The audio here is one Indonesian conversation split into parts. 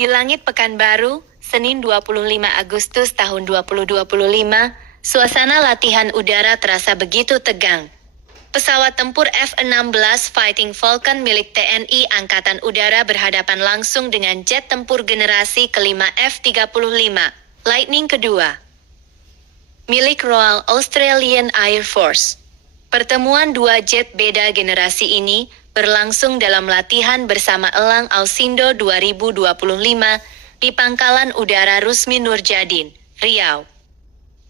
Di langit Pekanbaru, Senin 25 Agustus tahun 2025, suasana latihan udara terasa begitu tegang. Pesawat tempur F-16 Fighting Falcon milik TNI Angkatan Udara berhadapan langsung dengan jet tempur generasi kelima F-35, Lightning kedua, milik Royal Australian Air Force. Pertemuan dua jet beda generasi ini berlangsung dalam latihan bersama Elang Ausindo 2025 di Pangkalan Udara Rusmi Nurjadin, Riau.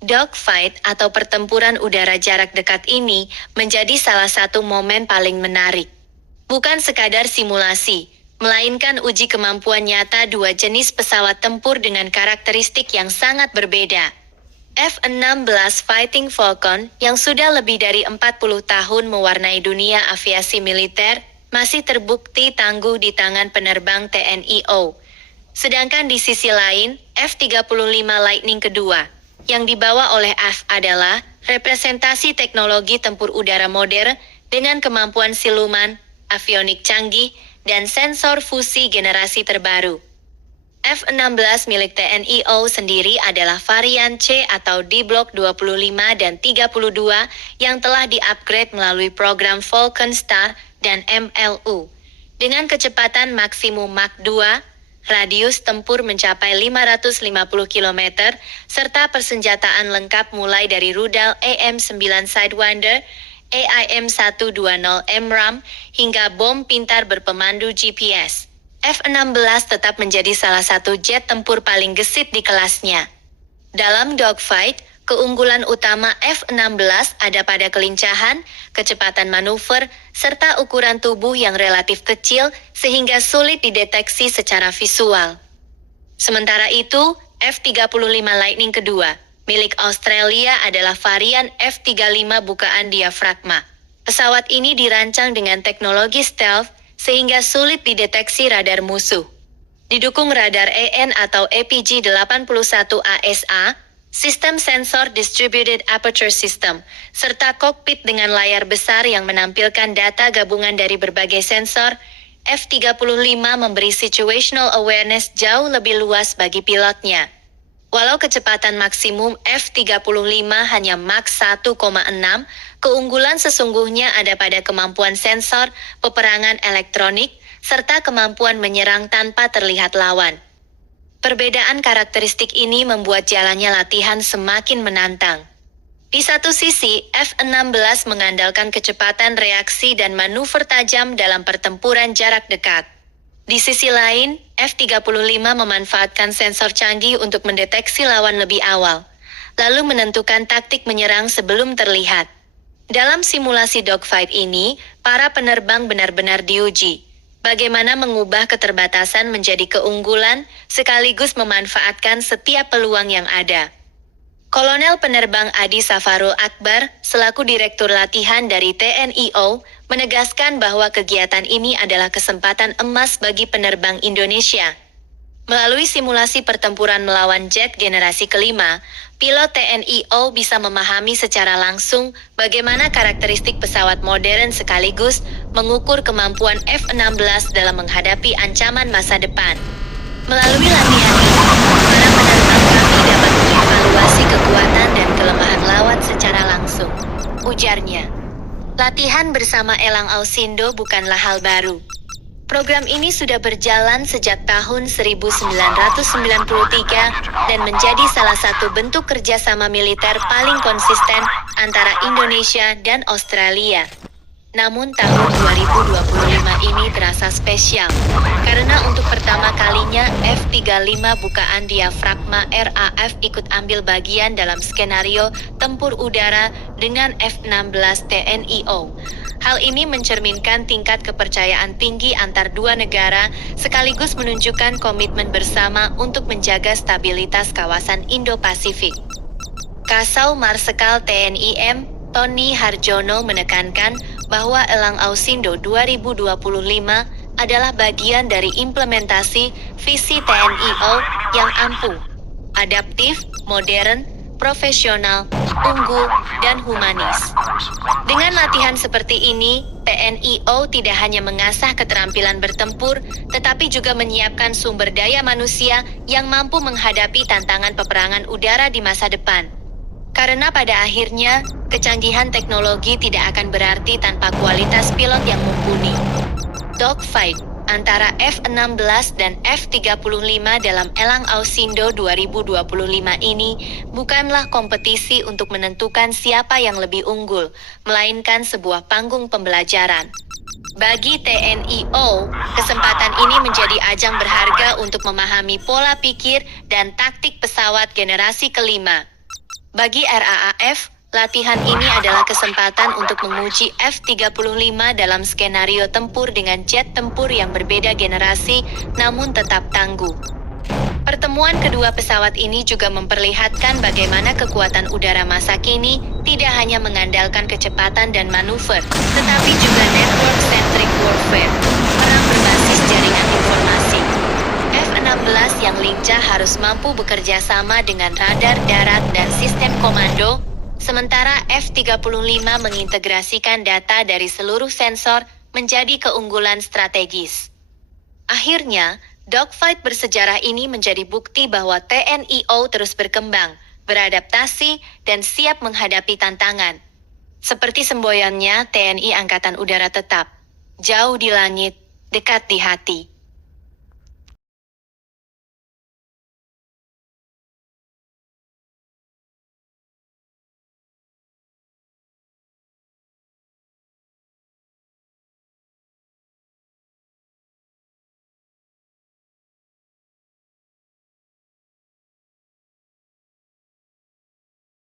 Dogfight atau pertempuran udara jarak dekat ini menjadi salah satu momen paling menarik. Bukan sekadar simulasi, melainkan uji kemampuan nyata dua jenis pesawat tempur dengan karakteristik yang sangat berbeda. F-16 Fighting Falcon yang sudah lebih dari 40 tahun mewarnai dunia aviasi militer masih terbukti tangguh di tangan penerbang TNI AU. Sedangkan di sisi lain, F-35 Lightning kedua yang dibawa oleh F adalah representasi teknologi tempur udara modern dengan kemampuan siluman, avionik canggih, dan sensor fusi generasi terbaru. F-16 milik TNI AU sendiri adalah varian C atau D Block 25 dan 32 yang telah di-upgrade melalui program Falcon Star dan MLU. Dengan kecepatan maksimum Mach 2, radius tempur mencapai 550 km, serta persenjataan lengkap mulai dari rudal AM-9 Sidewinder, AIM-120 MRAM, hingga bom pintar berpemandu GPS. F-16 tetap menjadi salah satu jet tempur paling gesit di kelasnya. Dalam dogfight, keunggulan utama F-16 ada pada kelincahan, kecepatan manuver, serta ukuran tubuh yang relatif kecil sehingga sulit dideteksi secara visual. Sementara itu, F-35 Lightning kedua, milik Australia adalah varian F-35 bukaan diafragma. Pesawat ini dirancang dengan teknologi stealth sehingga sulit dideteksi radar musuh. Didukung radar EN atau APG-81 ASA, sistem sensor Distributed Aperture System, serta kokpit dengan layar besar yang menampilkan data gabungan dari berbagai sensor, F-35 memberi situational awareness jauh lebih luas bagi pilotnya. Walau kecepatan maksimum F-35 hanya Mach 1,6, keunggulan sesungguhnya ada pada kemampuan sensor, peperangan elektronik, serta kemampuan menyerang tanpa terlihat lawan. Perbedaan karakteristik ini membuat jalannya latihan semakin menantang. Di satu sisi, F-16 mengandalkan kecepatan reaksi dan manuver tajam dalam pertempuran jarak dekat. Di sisi lain, F-35 memanfaatkan sensor canggih untuk mendeteksi lawan lebih awal, lalu menentukan taktik menyerang sebelum terlihat. Dalam simulasi dogfight ini, para penerbang benar-benar diuji bagaimana mengubah keterbatasan menjadi keunggulan sekaligus memanfaatkan setiap peluang yang ada. Kolonel Penerbang Adi Safarul Akbar, selaku Direktur Latihan dari TNI AU, menegaskan bahwa kegiatan ini adalah kesempatan emas bagi penerbang Indonesia. Melalui simulasi pertempuran melawan jet generasi kelima, pilot TNI AU bisa memahami secara langsung bagaimana karakteristik pesawat modern sekaligus mengukur kemampuan F-16 dalam menghadapi ancaman masa depan. Melalui latihan ini, para penerbang kami dapat mengevaluasi kekuatan dan kelemahan lawan secara langsung, ujarnya. Latihan bersama Elang Ausindo bukanlah hal baru. Program ini sudah berjalan sejak tahun 1993 dan menjadi salah satu bentuk kerjasama militer paling konsisten antara Indonesia dan Australia. Namun tahun 2025 ini terasa spesial, karena untuk pertama kalinya F-35 bukaan diafragma RAF ikut ambil bagian dalam skenario tempur udara dengan F-16 TNI AU. Hal ini mencerminkan tingkat kepercayaan tinggi antar dua negara, sekaligus menunjukkan komitmen bersama untuk menjaga stabilitas kawasan Indo-Pasifik. Kasau Marsekal TNI M. Tony Harjono menekankan bahwa Elang Ausindo 2025 adalah bagian dari implementasi visi TNI AU yang ampuh, adaptif, modern, profesional, unggul, dan humanis. Dengan latihan seperti ini, TNI AU tidak hanya mengasah keterampilan bertempur, tetapi juga menyiapkan sumber daya manusia yang mampu menghadapi tantangan peperangan udara di masa depan. Karena pada akhirnya, kecanggihan teknologi tidak akan berarti tanpa kualitas pilot yang mumpuni. Dogfight antara F-16 dan F-35 dalam Elang Ausindo 2025 ini bukanlah kompetisi untuk menentukan siapa yang lebih unggul, melainkan sebuah panggung pembelajaran. Bagi TNI AU, kesempatan ini menjadi ajang berharga untuk memahami pola pikir dan taktik pesawat generasi kelima. Bagi RAAF, latihan ini adalah kesempatan untuk menguji F-35 dalam skenario tempur dengan jet tempur yang berbeda generasi, namun tetap tangguh. Pertemuan kedua pesawat ini juga memperlihatkan bagaimana kekuatan udara masa kini tidak hanya mengandalkan kecepatan dan manuver, tetapi juga network-centric warfare, perang berbasis jaringan informasi. F-16 yang lincah harus mampu bekerja sama dengan radar darat dan sistem komando, sementara F-35 mengintegrasikan data dari seluruh sensor menjadi keunggulan strategis. Akhirnya, dogfight bersejarah ini menjadi bukti bahwa TNI AU terus berkembang, beradaptasi, dan siap menghadapi tantangan. Seperti semboyannya TNI Angkatan Udara tetap, jauh di langit, dekat di hati.